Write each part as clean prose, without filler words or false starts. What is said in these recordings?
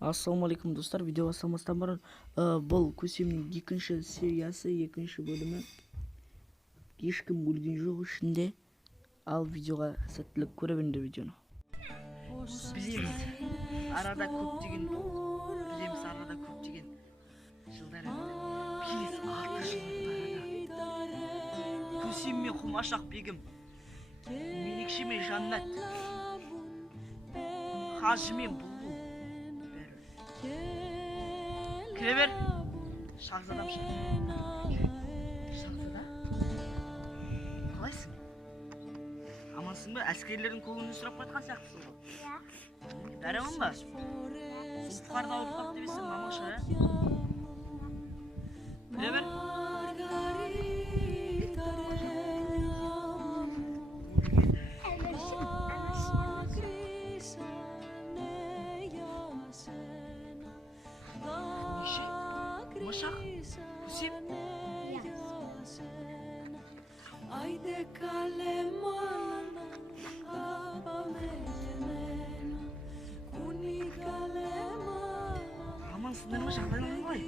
Ассалаумалейкум достар, видео бастамастан бұрын бұл көсемнің екінші сериясы, екінші бөлімі. Ешкім өлген жоқ ішінде. Ал видеоға сәттілік, көре беріңдер видеоны. Біздеміз арада көптеген жылдар өтті. 5-6 жыл арада. Көсем мен Құмашақ бегім, Менекші мен Жаннат, Хажы мен Бұлбұл. Кіре бер. Шахзадам Шахзада? Қалайсың? Амансың ба? Әскерлердің көңілін сұрап қайтқан сияқтысың ғой? Иә. Бәрі аман ба? Сұлтқарды ауырып қалып демесің, мамаша, ә? Кіре бер. Құмашақ, көсем? Амансыңдар ма, жағдайларың қалай?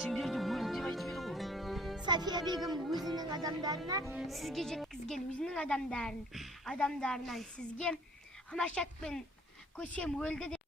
Сендерді өлді деп айтып еді ғой. Сафия бегім өзінің адамдарына сізге жеткізген, өзінің адамдарынан сізге Құмашақ пен көсем өлді деп